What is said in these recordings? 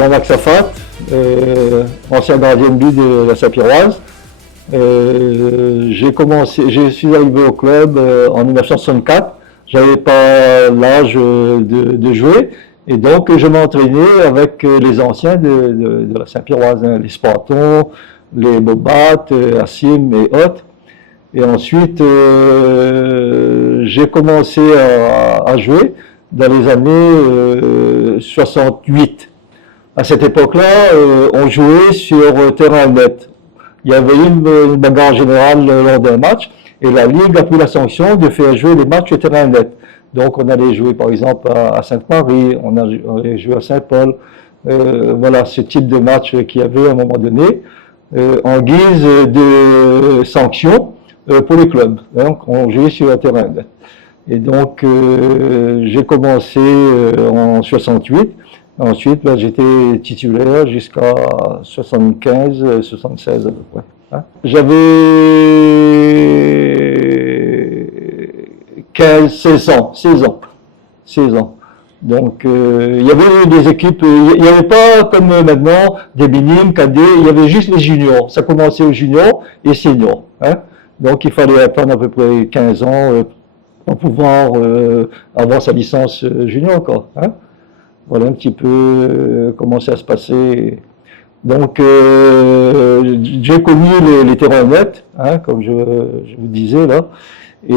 Jean-Marc Safat, ancien gardien de but de la Saint-Pierroise. Je suis arrivé au club en 1964. J'avais pas l'âge de jouer. Et donc, je m'entraînais avec les anciens de la Saint-Pierroise, hein, les Spartans, les Bobat, Assim et autres. Et ensuite, j'ai commencé à jouer dans les années 68. À cette époque-là, on jouait sur terrain net. Il y avait une bagarre générale lors d'un match, et la Ligue a pris la sanction de faire jouer les matchs sur terrain net. Donc on allait jouer par exemple à Sainte-Marie, on allait jouer à Saint-Paul, voilà ce type de match qu'il y avait à un moment donné, en guise de sanction pour les clubs. Donc on jouait sur un terrain net. Et donc j'ai commencé en 68. Ensuite, ben, j'étais titulaire jusqu'à 75, 76 à peu près. Hein. J'avais 16 ans. Donc, il y avait des équipes, il n'y avait pas comme maintenant des minimes, cadets, il y avait juste les juniors. Ça commençait aux juniors et seniors. Hein. Donc, il fallait attendre à peu près 15 ans pour pouvoir avoir sa licence junior, quoi. Hein. Voilà un petit peu comment ça se passait. Donc, j'ai connu les terrains nets, hein, comme je vous disais là, et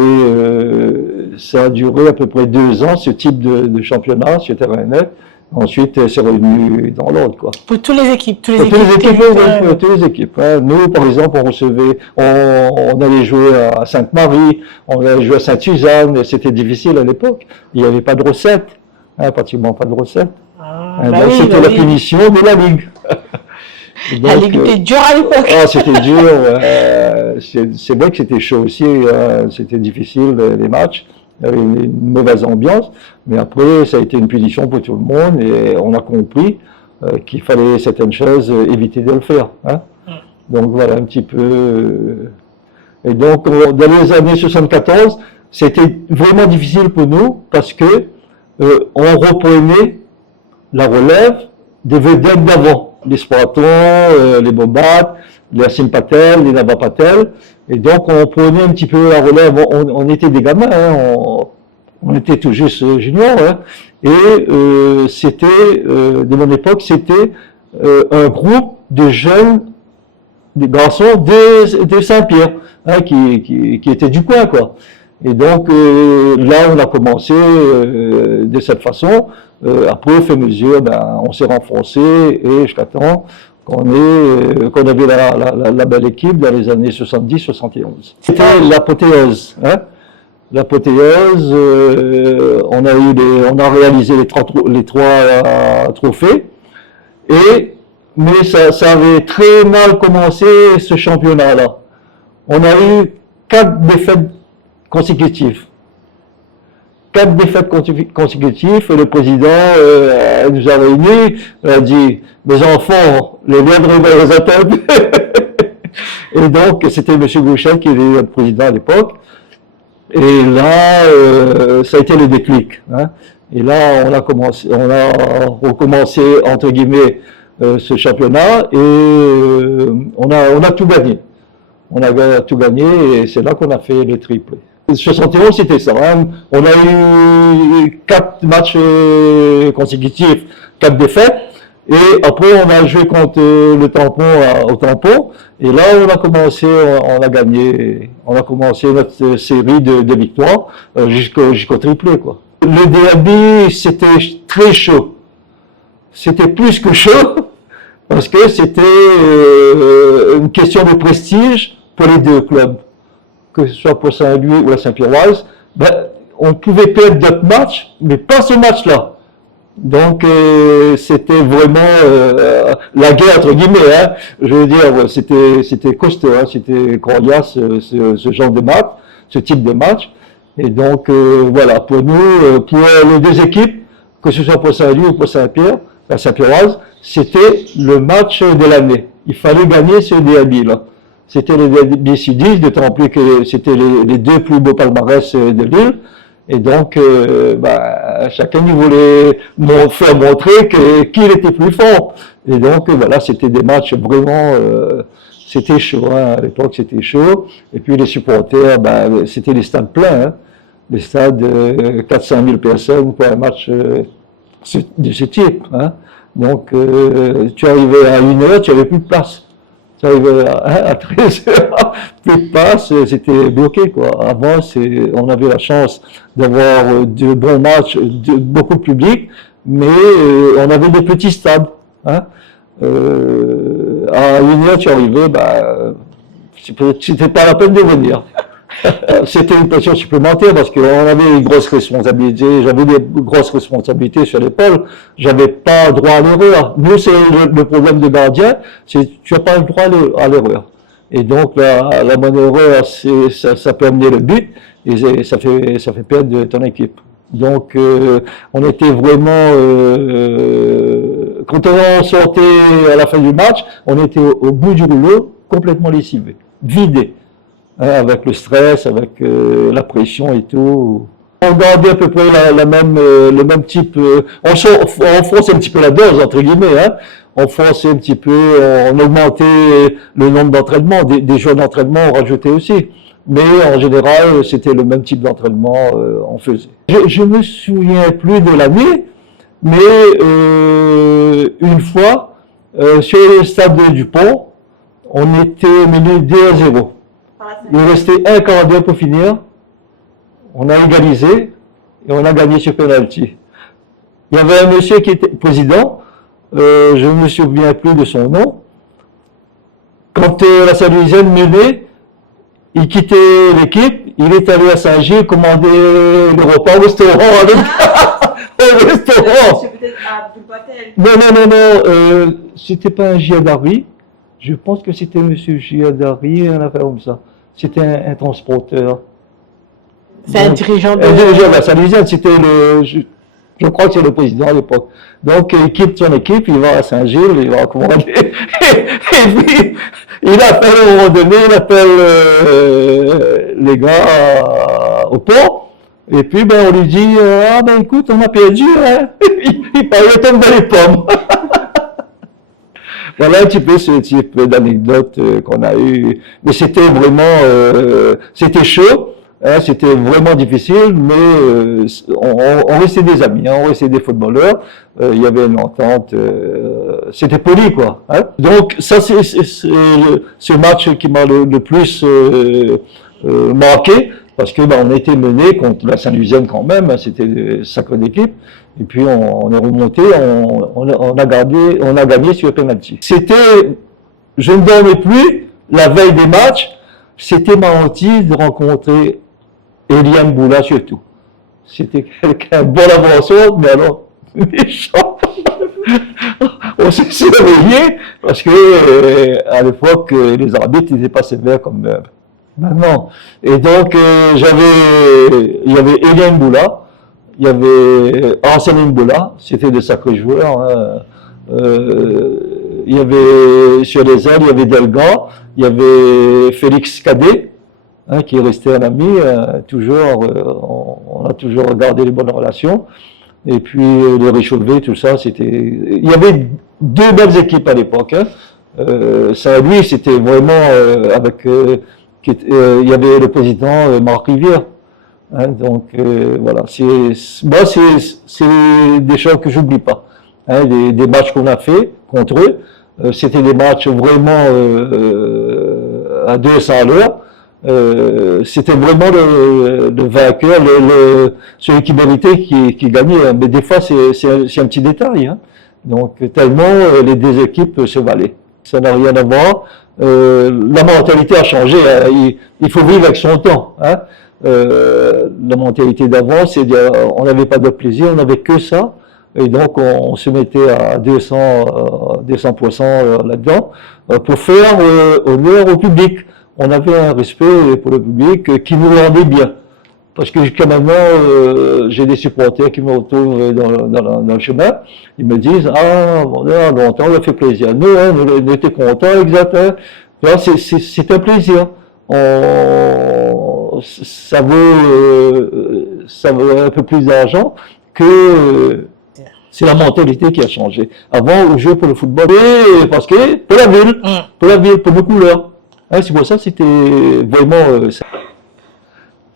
ça a duré à peu près 2 ans, ce type de championnat sur terrain net. Ensuite, c'est revenu dans l'ordre, quoi. Pour toutes les équipes, toutes les équipes. Hein. Nous, par exemple, on allait jouer à Sainte-Marie, on allait jouer à Sainte-Suzanne, c'était difficile à l'époque. Il n'y avait pas de recettes. Hein, pratiquement pas de recettes. Bah c'était la punition de la Ligue. Donc, la Ligue était dure à l'époque. C'était dur. C'est vrai que c'était chaud aussi. C'était difficile les matchs. Il y avait une mauvaise ambiance. Mais après, ça a été une punition pour tout le monde et on a compris qu'il fallait certaines choses éviter de le faire. Hein. Donc voilà un petit peu. Et donc dans les années 74, c'était vraiment difficile pour nous parce que on reprenait la relève des vedettes d'avant, les Spartans, les Bobat, les Assim Patel, les Nava Patel, et donc on prenait un petit peu la relève, on était des gamins, hein, on était tout juste juniors, hein, et c'était, de mon époque, c'était un groupe de jeunes, des garçons de Saint-Pierre, hein, qui étaient du coin, quoi. Et donc là, on a commencé de cette façon. Après, au fur et à mesure, ben, on s'est renforcé et jusqu'à temps qu'on avait la belle équipe dans les années 70-71. C'était l'apothéose. Hein? L'apothéose, on a réalisé les trois trophées. Mais ça avait très mal commencé ce championnat-là. On a eu 4 défaites consécutifs. 4 défaites consécutives, et le président nous a réunis, a dit, mes enfants, les viendrez vers les attendent. Et donc, c'était M. Gouchel qui était notre président à l'époque. Et là, ça a été le déclic. Hein. Et là, on a recommencé, entre guillemets, ce championnat, et on a tout gagné. On a tout gagné, et c'est là qu'on a fait le triplé. 71, c'était ça. Hein. On a eu 4 matchs consécutifs, 4 défaites. Et après, on a joué contre le Tampon au Tampon. Et là, on a gagné. On a commencé notre série de victoires jusqu'au triplé, quoi. Le derby, c'était très chaud. C'était plus que chaud, parce que c'était une question de prestige pour les deux clubs. Que ce soit pour Saint-Louis ou la Saint-Pierroise, ben, on pouvait perdre d'autres matchs, mais pas ce match-là. Donc, c'était vraiment la guerre, entre guillemets. Hein. Je veux dire, c'était costaud, hein, c'était coriace, ce genre de match, ce type de match. Et donc, voilà, pour nous, pour les deux équipes, que ce soit pour Saint-Louis ou pour Saint-Pierre, la Saint-Pierroise, c'était le match de l'année. Il fallait gagner ce derby-là. C'était les derby sudistes, d'autant plus que c'était les deux plus beaux palmarès de l'île. Et donc, chacun il voulait faire montrer qu'il était plus fort. Et donc, voilà, c'était des matchs vraiment, c'était chaud, hein. À l'époque, c'était chaud. Et puis, les supporters, c'était les stades pleins, hein. Les stades, 400 000 personnes pour un match de ce type, hein. Donc, tu arrivais à 1h, tu n'avais plus de place. Tu arrivais à 13h, plus de place, c'était bloqué, quoi. Avant, on avait la chance d'avoir de bons matchs, beaucoup de public, mais on avait des petits stades, hein. À 1h, tu arrivais, c'était pas la peine de venir. C'était une pression supplémentaire parce qu'on avait une grosse responsabilité, j'avais des grosses responsabilités sur l'épaule, j'avais pas droit à l'erreur. Nous, c'est le problème de gardien, c'est tu n'as pas le droit à l'erreur. Et donc, la bonne erreur, ça peut amener le but et ça fait perdre ton équipe. Donc, on était vraiment, quand on sortait à la fin du match, on était au bout du rouleau, complètement lessivé, vidé. Hein, avec le stress, avec la pression et tout. On gardait à peu près le même type. On forçait un petit peu la dose, entre guillemets. Hein. On forçait un petit peu, on augmentait le nombre d'entraînements, des jours d'entraînement, on rajoutait aussi. Mais en général, c'était le même type d'entraînement on faisait. Je me souviens plus de l'année, mais une fois, sur le stade du Pont, on était mené 2-0. Il restait un quart d'heure pour finir. On a égalisé et on a gagné sur penalty. Il y avait un monsieur qui était président, je ne me souviens plus de son nom. Quand la Saint-Louisienne menait, il quittait l'équipe, il est allé à Saint-Gilles commander le repas au restaurant avec au restaurant. C'est peut-être Abdul Patel. Non, c'était pas un Giadari. Je pense que c'était monsieur Giadari, un affaire comme ça. C'était un transporteur. C'est un dirigeant de... Un dirigeant de la Saint-Louisienne, c'était je crois que c'est le président à l'époque. Donc, il quitte son équipe, il va à Saint-Gilles, il va commander. Et puis, il appelle à un moment donné, il appelle les gars au pont. Et puis, on lui dit, écoute, on a perdu, hein. Il parlait comme dans les pommes. Voilà un petit peu ce type d'anecdote qu'on a eu. Mais c'était vraiment, c'était chaud, hein, c'était vraiment difficile, mais on restait des amis, hein, on restait des footballeurs. Il y avait une entente, c'était poli, quoi. Hein. Donc ça, c'est ce match qui m'a le plus marqué, parce que on était mené contre la Saint-Louisienne quand même, hein, c'était une sacrée équipe. Et puis on est remonté, on a gagné sur le penalty. Je ne dormais plus la veille des matchs. C'était ma hantise de rencontrer Eliane Boula surtout. C'était quelqu'un bon avanceur, mais alors méchant. On s'est réveillé parce que à l'époque les arbitres n'étaient pas sévères comme maintenant. Et donc il y avait Eliane Boula. Il y avait Arsène Boula, c'était des sacrés joueurs. Hein. Il y avait sur les ailes, il y avait Delga, il y avait Félix Cadet, hein, qui est resté un ami. Toujours, on a toujours gardé les bonnes relations. Et puis les Réchauvet, tout ça, c'était. Il y avait deux belles équipes à l'époque. Hein. Saint-Louis, c'était vraiment avec. Il y avait le président Marc Rivière. Hein, donc voilà, c'est des choses que j'oublie pas. Hein, des matchs qu'on a fait contre eux, c'était des matchs vraiment à 200 à l'heure. C'était vraiment le vainqueur, celui qui méritait qui gagnait. Hein. Mais des fois, c'est un petit détail. Hein. Donc tellement les deux équipes se valaient. Ça n'a rien à voir. La mentalité a changé. Hein. Il faut vivre avec son temps. Hein. La mentalité d'avant, c'est on n'avait pas de plaisir, on n'avait que ça, et donc on se mettait à 200% là-dedans pour faire honneur au public. On avait un respect pour le public qui nous rendait bien. Parce que jusqu'à maintenant, j'ai des supporters qui me retrouvent dans le chemin, ils me disent « Ah, longtemps, on a fait plaisir. Nous, hein, on était contents, exact. Hein. » C'est un plaisir. Ça vaut ça vaut un peu plus d'argent que c'est la mentalité qui a changé. Avant, on jouait pour le football, et parce que pour la ville, pour nos couleurs. Hein, c'est pour ça que c'était vraiment...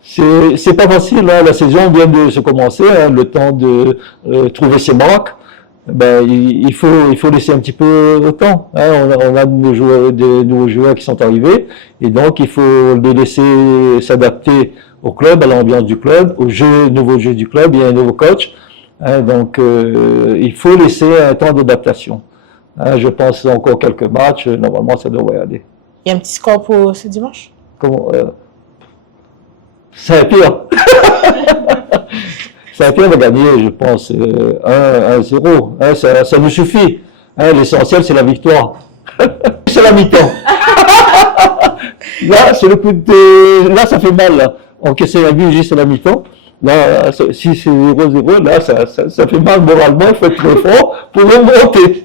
c'est pas facile, hein, la saison vient de se commencer, hein, le temps de trouver ses marques. Ben, il faut laisser un petit peu de temps. Hein. On a de nouveaux joueurs qui sont arrivés, et donc il faut les laisser s'adapter au club, à l'ambiance du club, nouveau jeu du club. Il y a un nouveau coach, hein, donc il faut laisser un temps d'adaptation. Hein, je pense encore quelques matchs, normalement ça devrait aller. Il y a un petit score pour ce dimanche? Comment Saint-Pierre. Saint-Pierre va gagner, je pense, 1-0. Hein, ça nous suffit. Hein, l'essentiel, c'est la victoire. C'est la mi-temps. Là, c'est le coup de... Là, ça fait mal. Là. Encaisser la but juste à la mi-temps. Là, si c'est 0-0, là, ça fait mal moralement. Il faut être très fort pour remonter.